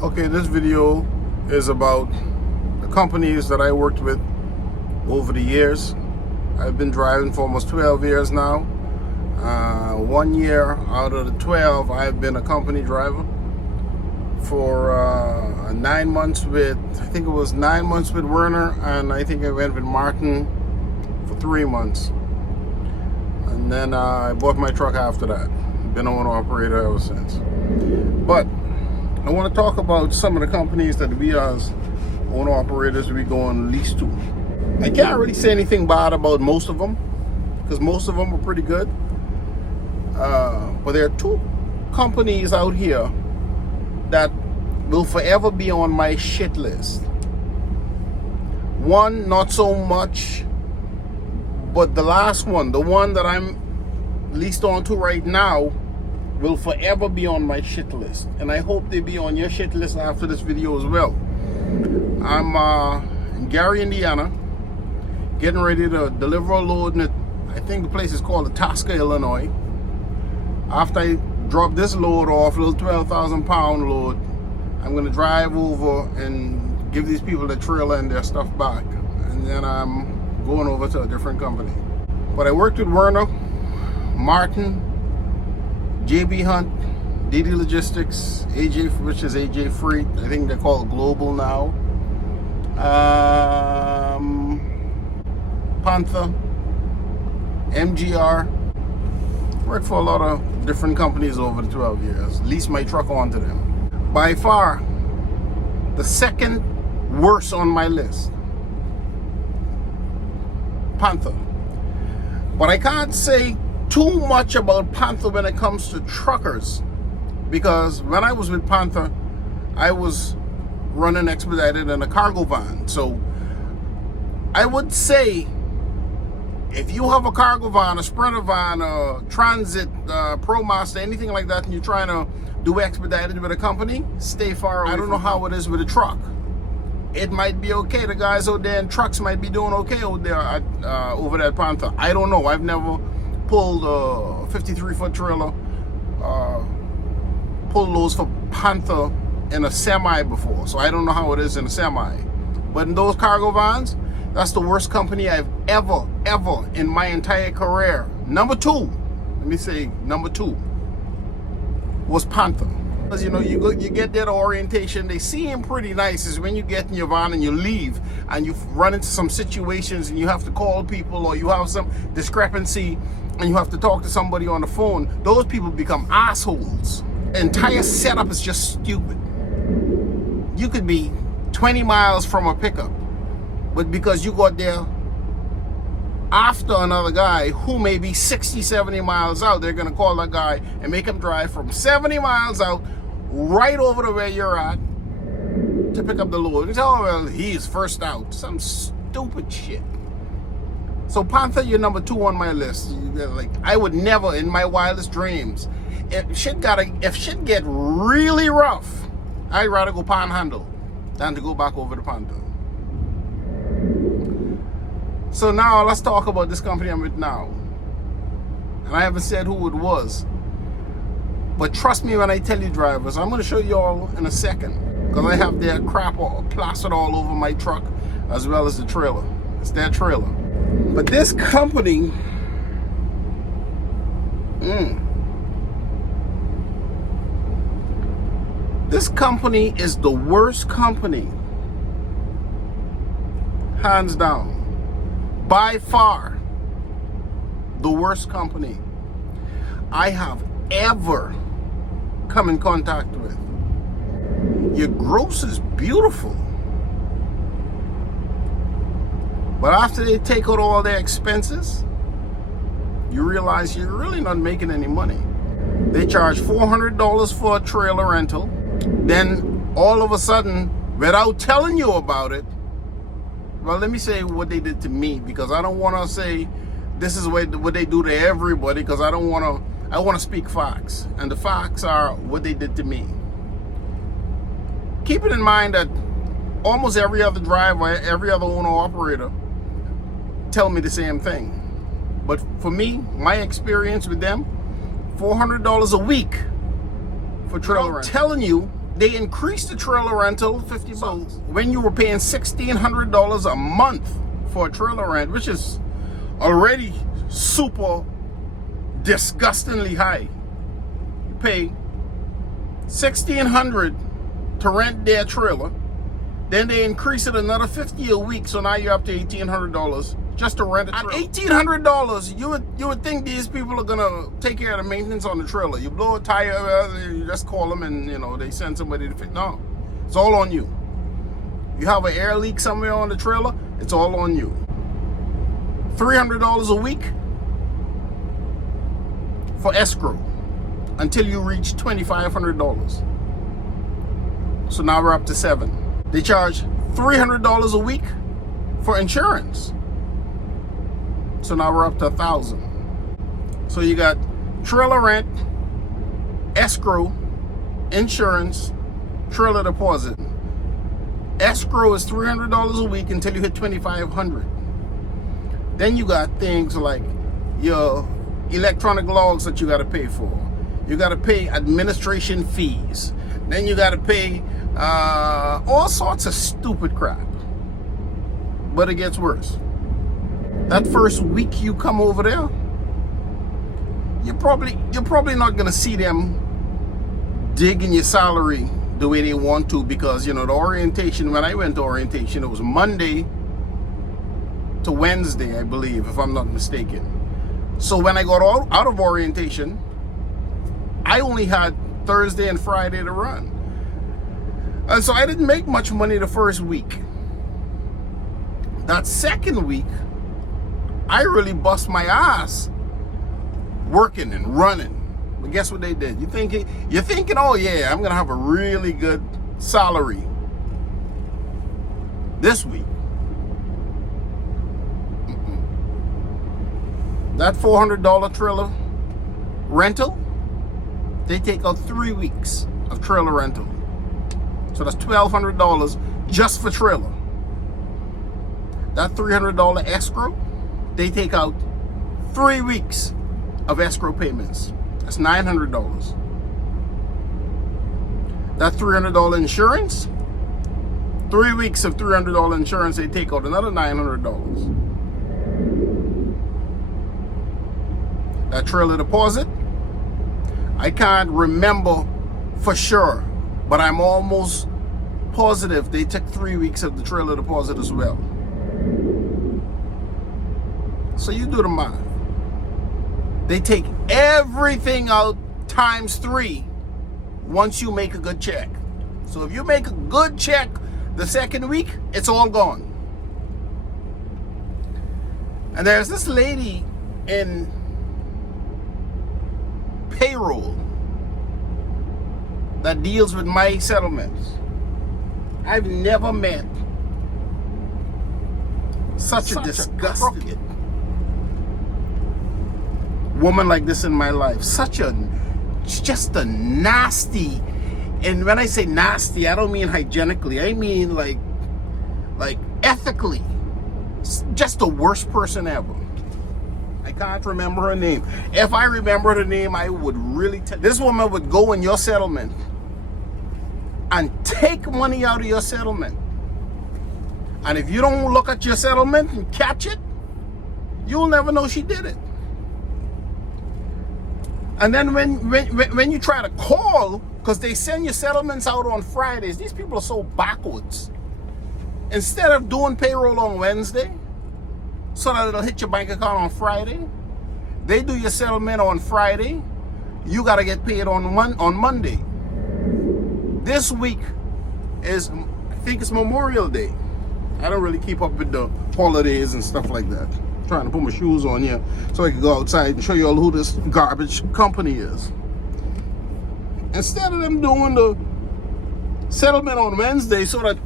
Okay, this video is about the companies that I worked with over the years. I've been driving for almost 12 years now. 1 year out of the 12, I've been a company driver. For 9 months with, I think it was 9 months with Werner, and I think I went with Martin for 3 months. And then I bought my truck after that. Been an owner-operator ever since. But I want to talk about some of the companies that we as owner-operators we go on lease to. I can't really say anything bad about most of them, because most of them are pretty good. But there are two companies out here that will forever be on my shit list. One, not so much, but the last one, the one that I'm leased on to right now, will forever be on my shit list. And I hope they be on your shit list after this video as well. I'm in Gary, Indiana, getting ready to deliver a load in I think the place is called Itasca, Illinois. After I drop this load off, a little 12,000 pound load, I'm gonna drive over and give these people the trailer and their stuff back. And then I'm going over to a different company. But I worked with Werner, Martin, JB Hunt, DD Logistics, AJ, which is AJ Freight. I think they're called Global now. Panther, MGR. Worked for a lot of different companies over the 12 years. Leased my truck onto them. By far, the second worst on my list, Panther. But I can't say too much about Panther when it comes to truckers, because when I was with Panther, I was running expedited in a cargo van. So I would say, if you have a cargo van, a Sprinter van, a Transit, ProMaster, anything like that, and you're trying to do expedited with a company, stay far away. I don't know how it is with a truck. It might be okay. The guys out there in trucks might be doing okay out there at, over that Panther. I don't know. I've never pulled a 53-foot trailer, pulled those for Panther in a semi before, so I don't know how it is in a semi. But in those cargo vans, that's the worst company I've ever in my entire career. Number two, let me say number two, was Panther. Because you know, you get that orientation, they seem pretty nice. Is when you get in your van and you leave and you run into some situations and you have to call people, or you have some discrepancy and you have to talk to somebody on the phone. Those people become assholes. The entire setup is just stupid. You could be 20 miles from a pickup, but because you got there after another guy who may be 60, 70 miles out, they're gonna call that guy and make him drive from 70 miles out right over to where you're at to pick up the load. It's, oh, well, he's first out. Some stupid shit. So Panther, you're number two on my list. Like, I would never, in my wildest dreams, if shit get really rough, I'd rather go Panhandle than to go back over to Panther. So now let's talk about this company I'm with now. And I haven't said who it was, but trust me when I tell you, drivers, I'm going to show you all in a second, because I have their crap all plastered all over my truck as well as the trailer. It's their trailer. But this company, this company is the worst company, hands down. By far, the worst company I have ever come in contact with. Your gross is beautiful, but after they take out all their expenses, you realize you're really not making any money. They charge $400 for a trailer rental, then all of a sudden, without telling you about it, well, let me say what they did to me, because I don't want to say this is what they do to everybody, because I want to speak facts, and the facts are what they did to me. Keep it in mind that almost every other driver, every other owner-operator tell me the same thing. But for me, my experience with them, $400 a week for trailer rental. I'm telling you they increased the trailer rental $50. So when you were paying $1,600 a month for a trailer rent, which is already super disgustingly high, you pay $1,600 to rent their trailer, then they increase it another $50 a week, so now you're up to $1,800 just to rent a trailer. At $1,800, you would think these people are gonna take care of the maintenance on the trailer. You blow a tire, you just call them, and they send somebody to fix. No, it's all on you. You have an air leak somewhere on the trailer, it's all on you. $300 a week for escrow until you reach $2,500. So now we're up to $700. They charge $300 a week for insurance. So now we're up to $1,000. So you got trailer rent, escrow, insurance, trailer deposit. Escrow is $300 a week until you hit $2,500. Then you got things like your electronic logs that you got to pay for. You got to pay administration fees. Then you got to pay all sorts of stupid crap. But it gets worse. That first week you come over there, you're probably not gonna see them digging your salary the way they want to, because the orientation, when I went to orientation, it was Monday to Wednesday, I believe, if I'm not mistaken. So when I got out of orientation, I only had Thursday and Friday to run. And so I didn't make much money the first week. That second week, I really bust my ass working and running. But guess what they did? You're thinking, oh yeah, I'm gonna have a really good salary this week. That $400 trailer rental, they take out 3 weeks of trailer rental. So that's $1,200 just for trailer. That $300 escrow, they take out 3 weeks of escrow payments. That's $900. That $300 insurance, 3 weeks of $300 insurance, they take out another $900. That trailer deposit, I can't remember for sure, but I'm almost positive they took 3 weeks of the trailer deposit as well. So you do the math. They take everything out times 3 once you make a good check. So if you make a good check the second week, it's all gone. And there's this lady in payroll that deals with my settlements. I've never met such a disgusting woman like this in my life. Just a nasty, and when I say nasty, I don't mean hygienically, I mean like ethically, just the worst person ever. I can't remember her name. If I remember her name, I would really tell. This woman would go in your settlement and take money out of your settlement. And if you don't look at your settlement and catch it, you'll never know she did it. And then when you try to call, because they send your settlements out on Fridays, these people are so backwards. Instead of doing payroll on Wednesday, so that it'll hit your bank account on Friday, they do your settlement on Friday. You got to get paid on Monday. This week is, I think it's Memorial Day. I don't really keep up with the holidays and stuff like that. I'm trying to put my shoes on here so I can go outside and show you all who this garbage company is. Instead of them doing the settlement on Wednesday so that,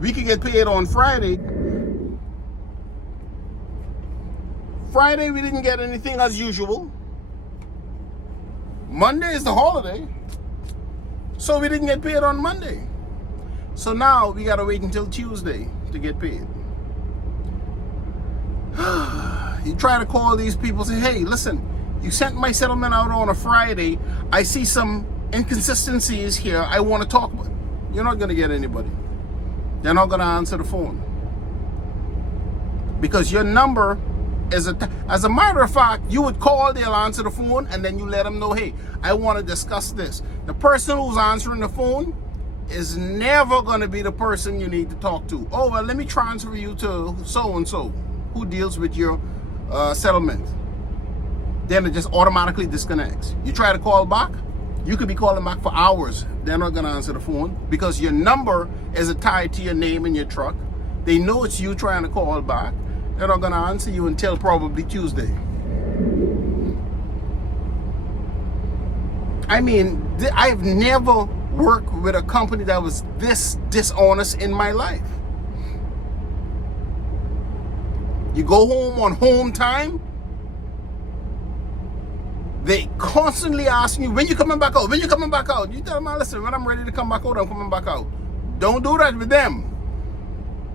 we can get paid on Friday. Friday we didn't get anything as usual. Monday is the holiday, so we didn't get paid on Monday. So now we gotta wait until Tuesday to get paid. You try to call these people, say, hey, listen, you sent my settlement out on a Friday. I see some inconsistencies here I want to talk about. You're not going to get anybody. They're not going to answer the phone. Because your number is as a matter of fact, you would call, they'll answer the phone, and then you let them know, hey, I want to discuss this. The person who's answering the phone is never going to be the person you need to talk to. Oh, well, let me transfer you to so-and-so who deals with your settlement. Then it just automatically disconnects. You try to call back, you could be calling back for hours. They're not going to answer the phone because your number is tied to your name in your truck. They know it's you trying to call back. They're not going to answer you until probably Tuesday. I mean, I've never worked with a company that was this dishonest in my life. You go home on home time, they constantly ask you, when you coming back out? When you coming back out? You tell them, listen, when I'm ready to come back out, I'm coming back out. Don't do that with them.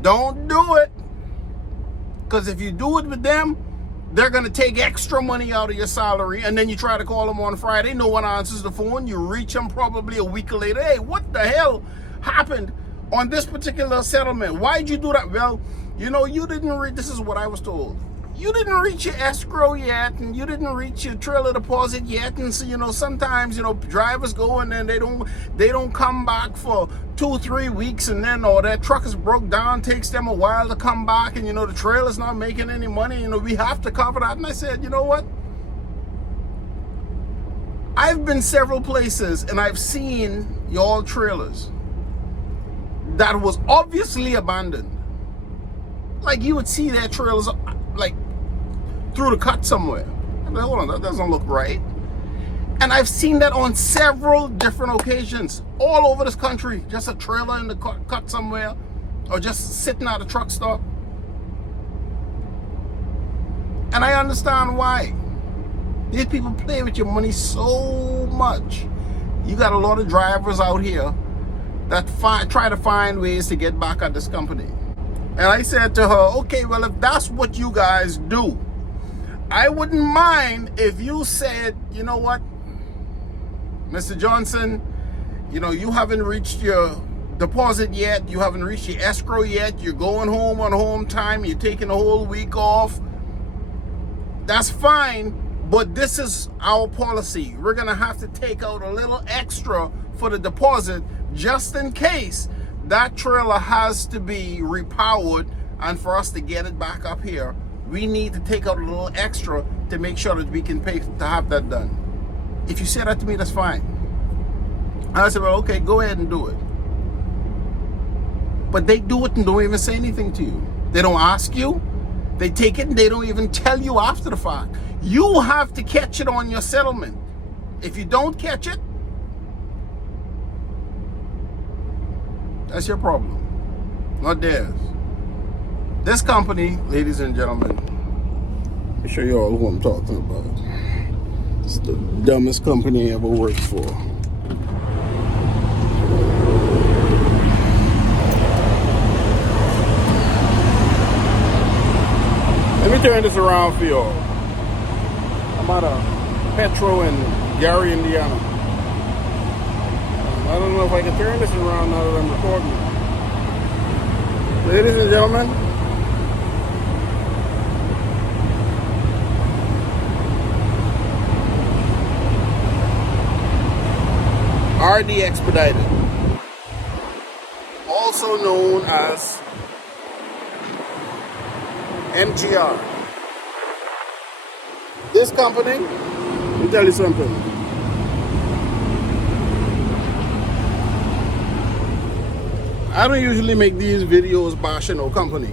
Don't do it. Because if you do it with them, they're going to take extra money out of your salary, and then you try to call them on Friday, no one answers the phone. You reach them probably a week later. Hey, what the hell happened on this particular settlement? Why'd you do that? Well, you know, you didn't read, this is what I was told. You didn't reach your escrow yet, and you didn't reach your trailer deposit yet, and so, you know, sometimes, you know, drivers go and then they don't come back for 2-3 weeks, and then that truck is broke down, takes them a while to come back, and you know the trailer's not making any money, you know, we have to cover that. And I said, you know what? I've been several places and I've seen y'all trailers that was obviously abandoned. Like you would see their trailers like through the cut somewhere. I'm like, hold on, that doesn't look right. And I've seen that on several different occasions all over this country. Just a trailer in the cut somewhere, or just sitting at a truck stop. And I understand why. These people play with your money so much. You got a lot of drivers out here that try to find ways to get back at this company. And I said to her, okay, well, if that's what you guys do, I wouldn't mind if you said, you know what, Mr. Johnson, you know, you haven't reached your deposit yet. You haven't reached your escrow yet. You're going home on home time. You're taking a whole week off. That's fine, but this is our policy. We're going to have to take out a little extra for the deposit just in case that trailer has to be repowered, and for us to get it back up here, we need to take out a little extra to make sure that we can pay to have that done. If you say that to me, that's fine. And I said, well, okay, go ahead and do it. But they do it and don't even say anything to you. They don't ask you. They take it and they don't even tell you after the fact. You have to catch it on your settlement. If you don't catch it, that's your problem, not theirs. This company, ladies and gentlemen, let me show you all who I'm talking about. It's the dumbest company I ever worked for. Let me turn this around for y'all. I'm at a Petro in Gary, Indiana. I don't know if I can turn this around now that I'm recording. Ladies and gentlemen, RD Expedited, also known as MGR. This company, let me tell you something. I don't usually make these videos bashing no company,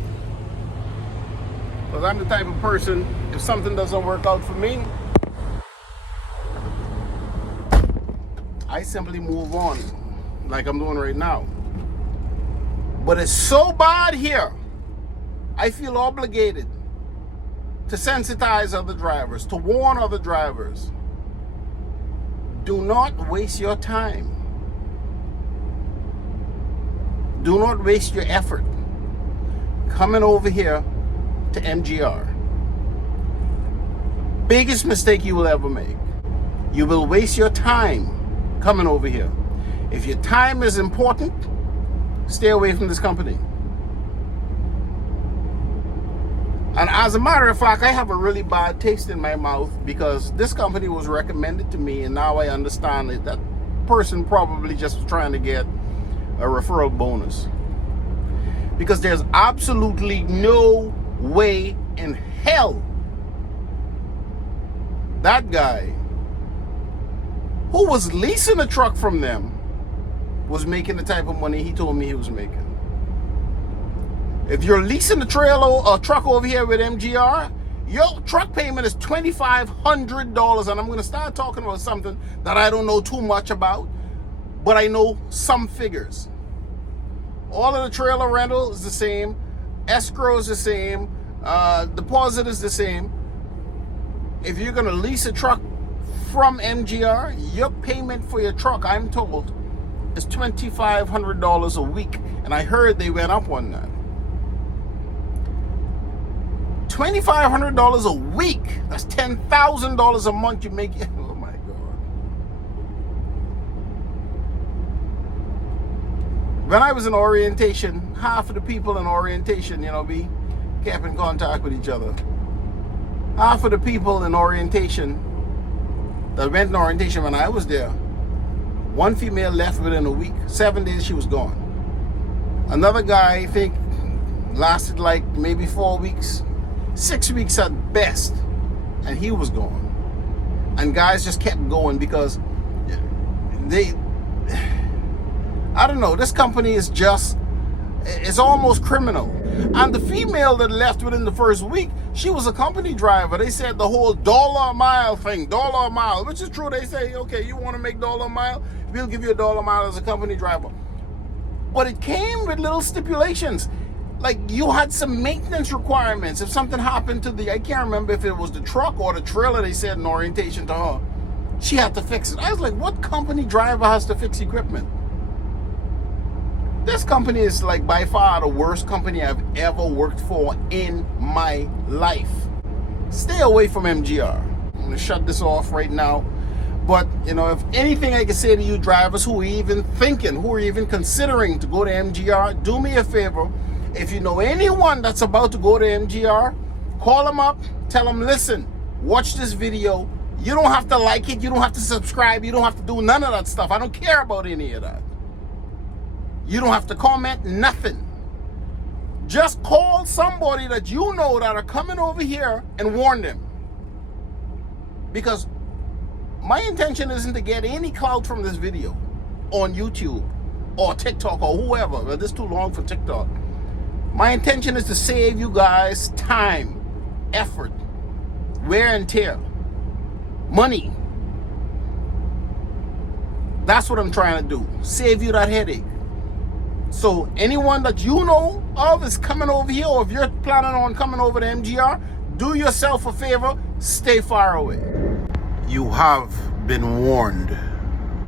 because I'm the type of person, if something doesn't work out for me, I simply move on, like I'm doing right now. But it's so bad here, I feel obligated to sensitize other drivers, to warn other drivers. Do not waste your time. Do not waste your effort coming over here to MGR. Biggest mistake you will ever make. You will waste your time coming over here. If your time is important, stay away from this company. And as a matter of fact, I have a really bad taste in my mouth because this company was recommended to me, and now I understand that that person probably just was trying to get a referral bonus. Because there's absolutely no way in hell that guy who was leasing a truck from them was making the type of money he told me he was making. If you're leasing a truck over here with MGR, your truck payment is $2,500. And I'm going to start talking about something that I don't know too much about, but I know some figures. All of the trailer rental is the same. Escrow is the same. Deposit is the same. If you're going to lease a truck from MGR, your payment for your truck, I'm told, is $2,500 a week. And I heard they went up on that. $2,500 a week. That's $10,000 a month you make. Oh my God. When I was in orientation, half of the people in orientation, we kept in contact with each other. Half of the people in orientation that went in orientation when I was there, one female left within a week. 7 days she was gone. Another guy, I think, lasted like maybe 4 weeks. 6 weeks at best, and he was gone. And guys just kept going because I don't know, this company is just, it's almost criminal. And the female that left within the first week, she was a company driver. They said the whole $1 a mile thing, $1 a mile, which is true. They say, okay, you want to make $1 a mile? We'll give you $1 a mile as a company driver. But it came with little stipulations. Like, you had some maintenance requirements. If something happened to I can't remember if it was the truck or the trailer, they said in orientation to her, she had to fix it. I was like, what company driver has to fix equipment? This company is like by far the worst company I've ever worked for in my life. Stay away from MGR. I'm going to shut this off right now. But, if anything I can say to you drivers who are even thinking, who are even considering to go to MGR, do me a favor. If you know anyone that's about to go to MGR, call them up, tell them, listen, watch this video. You don't have to like it. You don't have to subscribe. You don't have to do none of that stuff. I don't care about any of that. You don't have to comment, nothing. Just call somebody that you know that are coming over here and warn them. Because my intention isn't to get any clout from this video on YouTube or TikTok or whoever. But this is too long for TikTok. My intention is to save you guys time, effort, wear and tear, money. That's what I'm trying to do. Save you that headache. So anyone that you know of is coming over here, or if you're planning on coming over to MGR, do yourself a favor, stay far away. You have been warned.